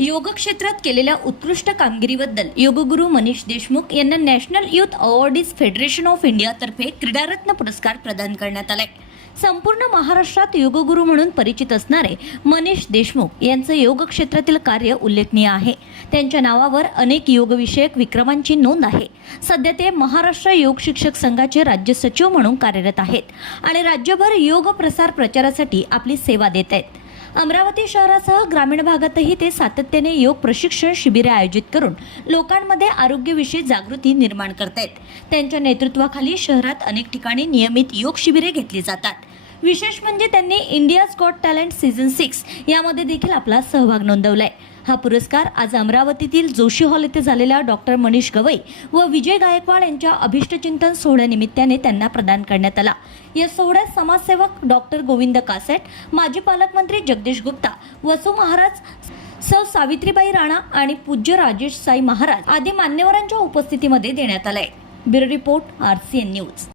योग क्षेत्रात केलेल्या उत्कृष्ट कामगिरीबद्दल योगगुरू मनीष देशमुख यांना national youth awardees federation of इंडियातर्फे क्रीडारत्न पुरस्कार प्रदान करण्यात आलाय. संपूर्ण महाराष्ट्रात योगगुरू म्हणून परिचित असणारे मनीष देशमुख यांचं योग क्षेत्रातील कार्य उल्लेखनीय आहे. त्यांच्या नावावर अनेक योगविषयक विक्रमांची नोंद आहे. सध्या ते महाराष्ट्र योग शिक्षक संघाचे राज्य सचिव म्हणून कार्यरत आहेत आणि राज्यभर योग प्रसार प्रचारासाठी आपली सेवा देत आहेत. अमरावती शहरासह ग्रामीण भागातही ते सातत्याने योग प्रशिक्षण शिबिरे आयोजित करून लोकांमध्ये आरोग्यविषयी जागृती निर्माण करतायत. त्यांच्या नेतृत्वाखाली शहरात अनेक ठिकाणी नियमित योग शिबिरे घेतली जातात. विशेष म्हणजे त्यांनी India's got talent season six यामध्ये देखील आपला सहभाग नोंदवलाय. हा पुरस्कार आज अमरावतीतील जोशी हॉल येथे झालेल्या डॉक्टर मनीष गवई व विजय गायकवाड यांच्या अभिष्टचिंतन सोहळ्यानिमित्ताने त्यांना प्रदान करण्यात आला. या सोहळ्यात समाजसेवक डॉक्टर गोविंद कासेट माजी पालकमंत्री जगदीश गुप्ता वसू महाराज सौ सावित्रीबाई राणा आणि पूज्य राजेश साई महाराज आदी मान्यवरांच्या उपस्थितीमध्ये देण्यात आलाय. Bureau report R C N news.